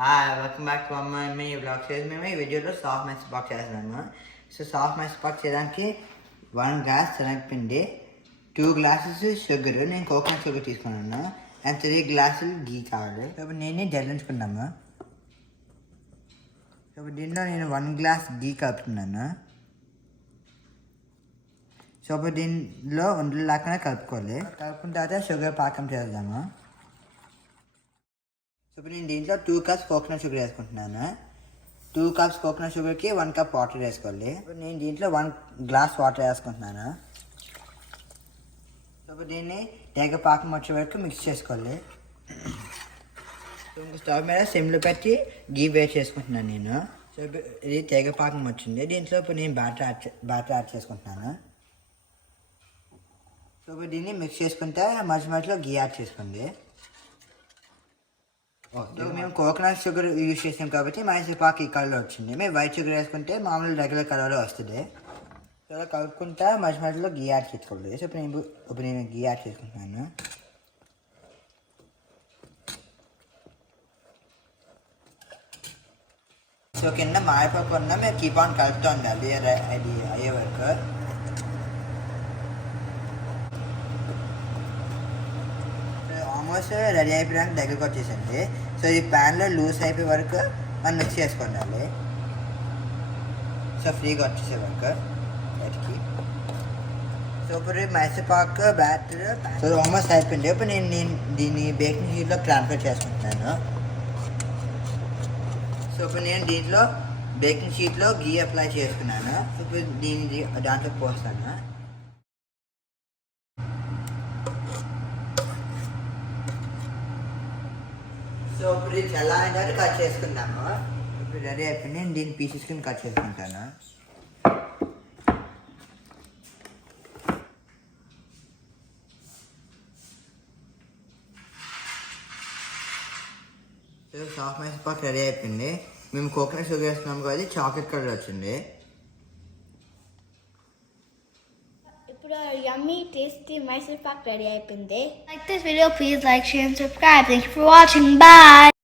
Hi welcome back to me blog చేసి మేము ఈ వీడియోలో సాఫ్ట్ మైసూర్ పాక్ చేస్తున్నాము. సో సాఫ్ట్ మైసూర్ పాక్ చేయడానికి 1 గ్లాస్ శనగపిండి, 2 గ్లాసెస్ షుగర్, నేను కోకోనట్ షుగర్ తీసుకున్నాను, అండ్ 3 గ్లాసులు గీ కావాలి. సో ఇప్పుడు నేను జల్లించుకున్నాము. సో ఇప్పుడు దీంట్లో నేను 1 గ్లాస్ గీ కలుపుతున్నాను. సో ఇప్పుడు దీనిలో ఉండలు లేకుండా కలుపుకోవాలి. కలుపుకున్న తర్వాత షుగర్ పాకం చేద్దాము. ఇప్పుడు నేను దీంట్లో 2 కప్స్ కోకోనట్ షుగర్ వేసుకుంటున్నాను. 2 కప్స్ కోకోనట్ షుగర్కి 1 కప్ వాటర్ వేసుకోవాలి. ఇప్పుడు నేను దీంట్లో 1 గ్లాస్ వాటర్ వేసుకుంటున్నాను. సో ఇప్పుడు దీన్ని తెగ పాకం వచ్చే వరకు మిక్స్ చేసుకోవాలి. సో ఇంకా స్టవ్ మీద సిమ్లో పెట్టి గీ వేస్ట్ చేసుకుంటున్నాను నేను. సో ఇది తెగ పాకం వచ్చింది. దీంట్లో ఇప్పుడు నేను బ్యాటర్ యాడ్ చేసుకుంటున్నాను. సో ఇప్పుడు దీన్ని మిక్స్ చేసుకుంటే మధ్య మధ్యలో గీ యాడ్ చేసుకోండి. మేము కోకోనట్ షుగర్ యూజ్ చేసాం కాబట్టి మైసూర్ పాక్ ఈ కలర్లో వచ్చింది. మేము వైట్ షుగర్ వేసుకుంటే మామూలు రెగ్యులర్ కలర్లో వస్తుంది. సో అలా కలుపుకుంటా మధ్య మధ్యలో గీ యాడ్ చేసుకోవాలి. సో ఇప్పుడు నేను గీ యాడ్ చేసుకుంటున్నాను. సో కింద మాడిపోకుండా మేము కీప్ ఆన్ కలుపుతూ ఉండాలి అది అయ్యే వరకు. ఆల్మోస్ట్ రెడీ అయిపోయడానికి దగ్గరకు వచ్చేసింది. సో ఈ ప్యాన్లో లూజ్ అయిపోయే వరకు మనం మిక్స్ చేసుకోవాలి. సో ఫ్రీగా వచ్చేసే వరకు బయటికి. సో ఇప్పుడు మైసూర్ పాక్ బ్యాటర్ సో ఆల్మోస్ట్ అయిపోయింది. ఇప్పుడు నేను దీన్ని బేకింగ్ షీట్లో ట్రాన్స్ఫర్ చేసుకుంటున్నాను. సో ఇప్పుడు నేను దీంట్లో బేకింగ్ షీట్లో గీ అప్లై చేసుకున్నాను. ఇప్పుడు దీన్ని దాంట్లో పోస్తాను. సో ఇప్పుడు ఇది చల్లారి కట్ చేసుకుందాము. ఇప్పుడు రెడీ అయిపోయింది. నేను దీన్ని పీసెస్కి కట్ చేసుకుంటాను. సో సాఫ్ట్ మైసూర్ పాక్ రెడీ అయిపోయింది. మేము కోకోనట్ షుగర్ వేస్తున్నాము కాబట్టి చాక్లెట్ కలర్ వచ్చింది. ఇప్పుడు యమ్మీ టేస్టీ మైసూర్ పాక్ రెడీ అయిపోయింది. Like this video, please like, share and subscribe. Thank you for watching. Bye.